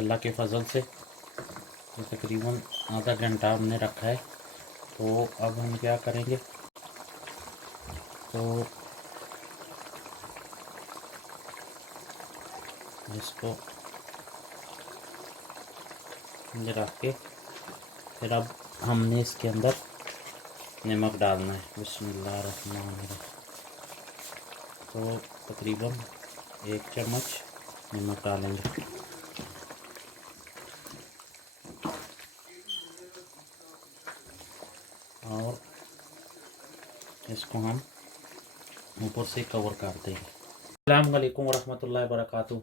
अल्लाह के फजल से तो तकरीबन आधा घंटा हमने रखा है। तो अब हम क्या करेंगे, तो इसको रख के फिर अब हमने इसके अंदर नमक डालना है। बिस्मिल्लाहिर्रहमानिर्रहीम। तो तकरीबन 1 चम्मच नमक डालेंगे। और इसको हम ऊपर से कवर कर देंगे। अस्सलाम वालेकुम वरहमतुल्लाहि वबरकातुहू।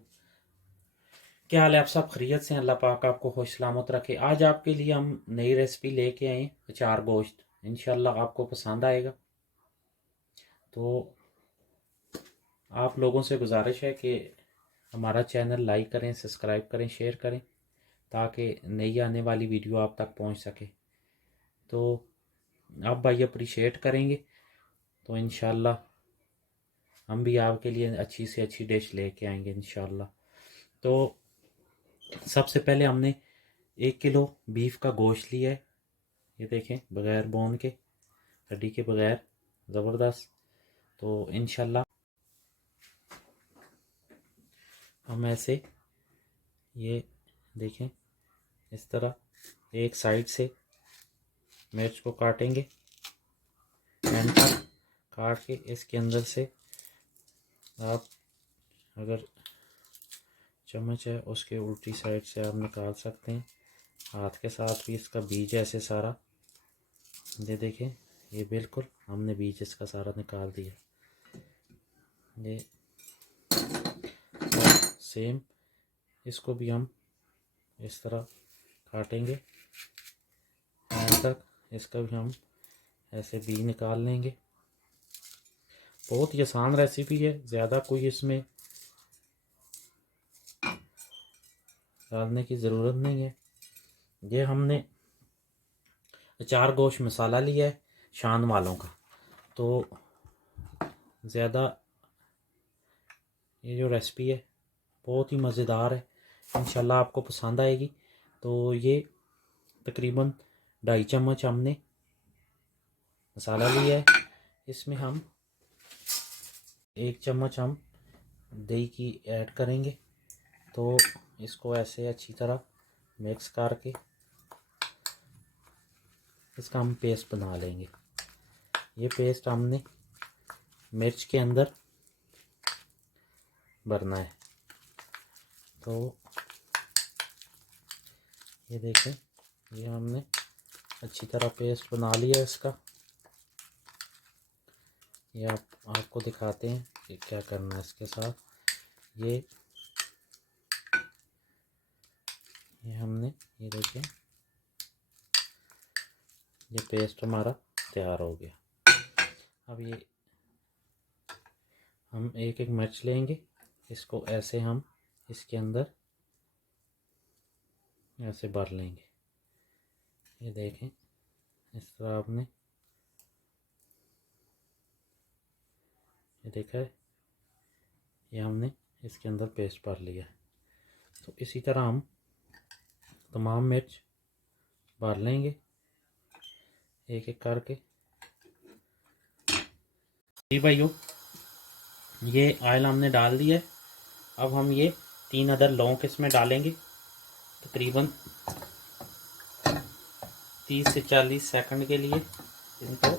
क्या हाल है, आप सब खैरियत से? अल्लाह पाक आपको खुश सलामत रखे। आज आपके लिए हम नई रेसिपी लेके आए, अचार गोश्त। इंशाल्लाह आपको पसंद आएगा। तो आप लोगों से गुजारिश है कि हमारा चैनल लाइक करें, सब्सक्राइब करें, शेयर करें, ताकि नई आने वाली वीडियो आप तक पहुंच सके। तो आप भाई अप्रिशिएट करेंगे तो इंशाल्लाह हम भी आपके लिए अच्छी से अच्छी डिश लेके आएंगे इंशाल्लाह। तो सबसे पहले हमने 1 किलो बीफ का गोश्त लिया है। ये देखें, बग़ैर बोन के, हड्डी के बग़ैर, ज़बरदस्त। तो इंशाल्लाह हम ऐसे, ये देखें, इस तरह एक साइड से मिर्च को काटेंगे, एंड तक काट के इसके अंदर से आप अगर चम्मच है उसके उल्टी साइड से आप निकाल सकते हैं। हाथ के साथ भी इसका बीज ऐसे सारा, ये देखें, ये बिल्कुल हमने बीज इसका सारा निकाल दिया। ये सेम इसको भी हम इस तरह काटेंगे, एंड तक इसका भी हम ऐसे बीज निकाल लेंगे। बहुत ही आसान रेसिपी है, ज़्यादा कोई इसमें डालने की ज़रूरत नहीं है। ये हमने अचार गोश्त मसाला लिया है शान वालों का। तो ज़्यादा ये जो रेसिपी है बहुत ही मज़ेदार है, इंशाल्लाह आपको पसंद आएगी। तो ये तकरीबन 2.5 चम्मच हमने मसाला लिया है। इसमें हम 1 चम्मच हम दही की ऐड करेंगे। तो इसको ऐसे अच्छी तरह मिक्स करके इसका हम पेस्ट बना लेंगे। ये पेस्ट हमने मिर्च के अंदर भरना है। तो ये देखें, ये हमने अच्छी तरह पेस्ट बना लिया इसका। ये आपको दिखाते हैं कि क्या करना है इसके साथ। ये हमने, ये देखें, ये पेस्ट हमारा तैयार हो गया। अब ये हम एक एक मिर्च लेंगे, इसको ऐसे हम इसके अंदर ऐसे भर लेंगे। ये देखें, इस तरह आपने, ये देखा है, ये हमने इसके अंदर पेस्ट भर लिया। तो इसी तरह हम तमाम मिर्च भर लेंगे एक एक करके। जी भाइयों, ये ऑयल हमने डाल दिया है। अब हम ये 3 अदर लौंग इसमें डालेंगे। तकरीबन 30 से 40 सेकंड के लिए इनको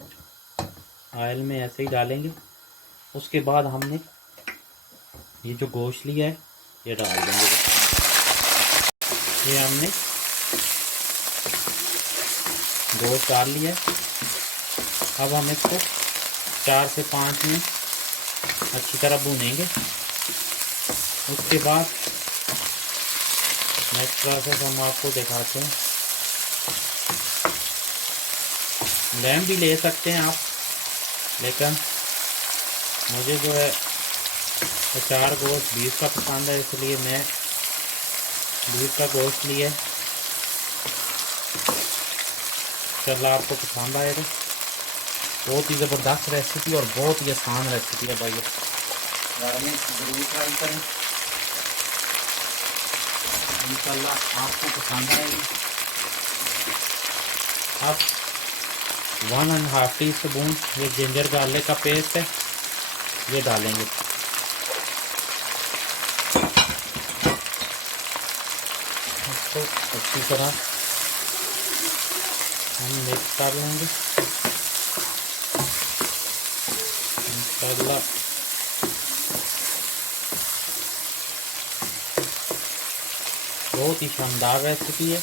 ऑयल में ऐसे ही डालेंगे। उसके बाद हमने ये जो गोश्त लिया है ये डाल देंगे। ये हमने गोश्त डाल लिया है। अब हम इसको 4 से 5 मिनट अच्छी तरह भूनेंगे। उसके बाद नेक्स्ट प्रोसेस हम आपको दिखाते हैं। लैम भी ले सकते हैं आप, लेकिन मुझे जो है अचार गोश्त बीफ का पसंद है, इसलिए मैं बीफ का गोश्त लिया। इंशाल्लाह आपको पसंद आएगा। बहुत ही ज़बरदस्त रेसिपी और बहुत ही आसान रेसिपी है भाई, घर में ज़रूर ट्राई करें। इंशाल्लाह आपको पसंद आएगी। अब 1.5 टीस्पून ये जिंजर गार्लिक का पेस्ट है, ये डालेंगे। इसको अच्छी तरह हम मिक्स कर लेंगे इंशाल्लाह। बहुत ही शानदार रेसिपी है।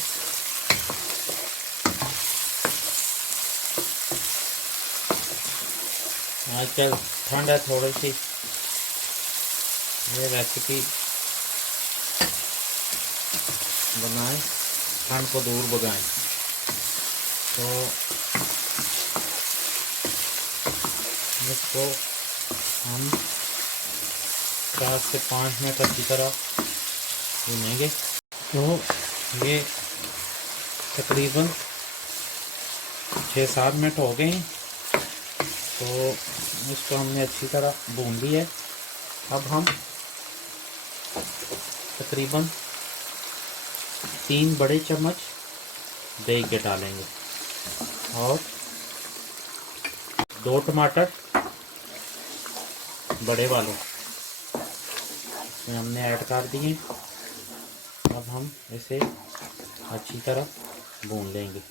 आजकल ठंड है थोड़ी सी, ये रेसिपी बनाएं, ठंड को दूर भगाएं। तो इसको हम 4 से 5 मिनट अच्छी तरह भूनेंगे। तो ये तकरीबन 6-7 मिनट हो गए हैं। तो इसको हमने अच्छी तरह भून लिया है। अब हम तकरीबन 3 बड़े चम्मच दही के डालेंगे और 2 टमाटर बड़े वाले इसमें हमने ऐड कर दिए। अब हम इसे अच्छी तरह भून लेंगे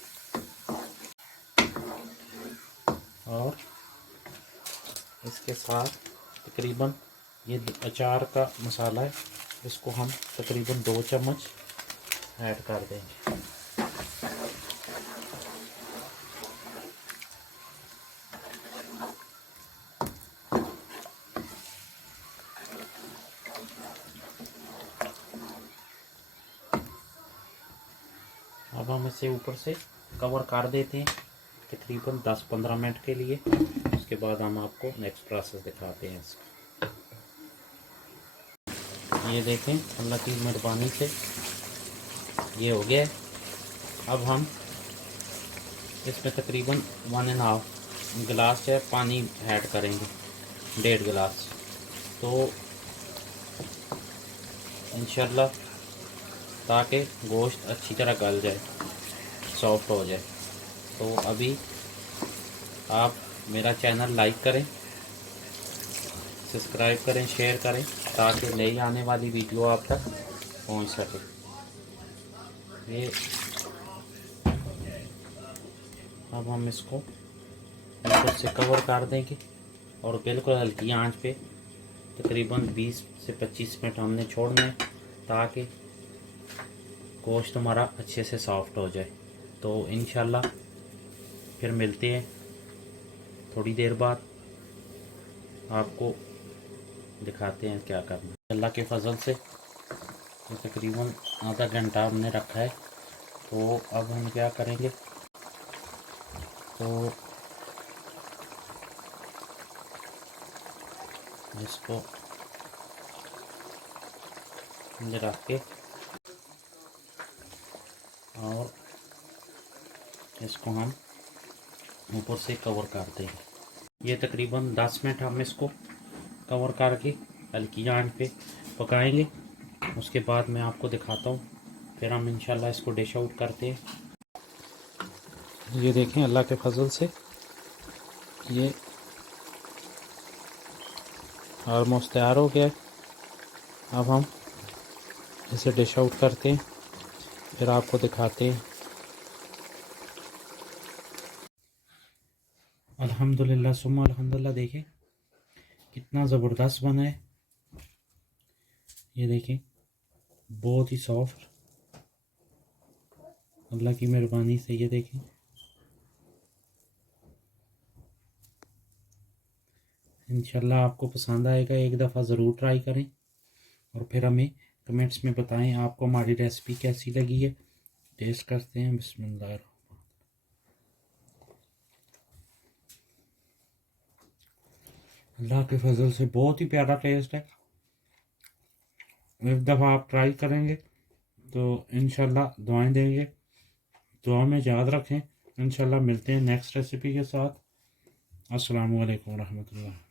और इसके साथ तकरीबन ये अचार का मसाला है, इसको हम तकरीबन 2 चम्मच ऐड कर देंगे। अब हम इसे ऊपर से कवर कर देते हैं तकरीबन 10-15 मिनट के लिए। उसके बाद हम आपको नेक्स्ट प्रोसेस दिखाते हैं इसका। ये देखें, अल्लाह की मेहरबानी से ये हो गया है। अब हम इसमें तकरीबन 1.5 गिलास है पानी ऐड करेंगे, 1.5 गिलास। तो इंशाल्लाह ताकि गोश्त अच्छी तरह गल जाए, सॉफ्ट हो जाए। तो अभी आप मेरा चैनल लाइक करें, सब्सक्राइब करें, शेयर करें ताकि नई आने वाली वीडियो आप तक पहुंच सके। ये अब हम इसको ऊपर से कवर कर देंगे और बिल्कुल हल्की आंच पे तकरीबन 20 से 25 मिनट हमने छोड़ना है ताकि गोश्त हमारा अच्छे से सॉफ्ट हो जाए। तो इंशाल्लाह फिर मिलते हैं थोड़ी देर बाद, आपको दिखाते हैं क्या करना है। अल्लाह के फजल से ये तकरीबन आधा घंटा हमने रखा है। तो अब हम क्या करेंगे, तो इसको रख के और इसको हम ऊपर से कवर कर देंगे। ये तकरीबन 10 मिनट हम इसको कवर करके हल्की आंच पे पकाएंगे। उसके बाद मैं आपको दिखाता हूँ, फिर हम इंशाल्लाह इसको डिश आउट करते हैं। ये देखें, अल्लाह के फजल से ये ऑलमोस्ट तैयार हो गया है। अब हम इसे डिश आउट करते हैं, फिर आपको दिखाते हैं। अल्हम्दुलिल्लाह सुम्मा अल्हम्दुलिल्लाह, देखें कितना ज़बरदस्त बना है। ये देखें बहुत ही सॉफ्ट, अल्लाह की मेहरबानी से। ये देखें इंशाल्लाह आपको पसंद आएगा, एक दफ़ा ज़रूर ट्राई करें और फिर हमें कमेंट्स में बताएं आपको हमारी रेसिपी कैसी लगी है। टेस्ट करते हैं। बिस्मिल्लाह। अल्लाह के फजल से बहुत ही प्यारा टेस्ट है। एक दफ़ा आप ट्राई करेंगे तो इंशाल्लाह दुआएं देंगे। दुआ में याद रखें। इंशाल्लाह मिलते हैं नेक्स्ट रेसिपी के साथ। अस्सलामु अलैकुम रहमतुल्लाह।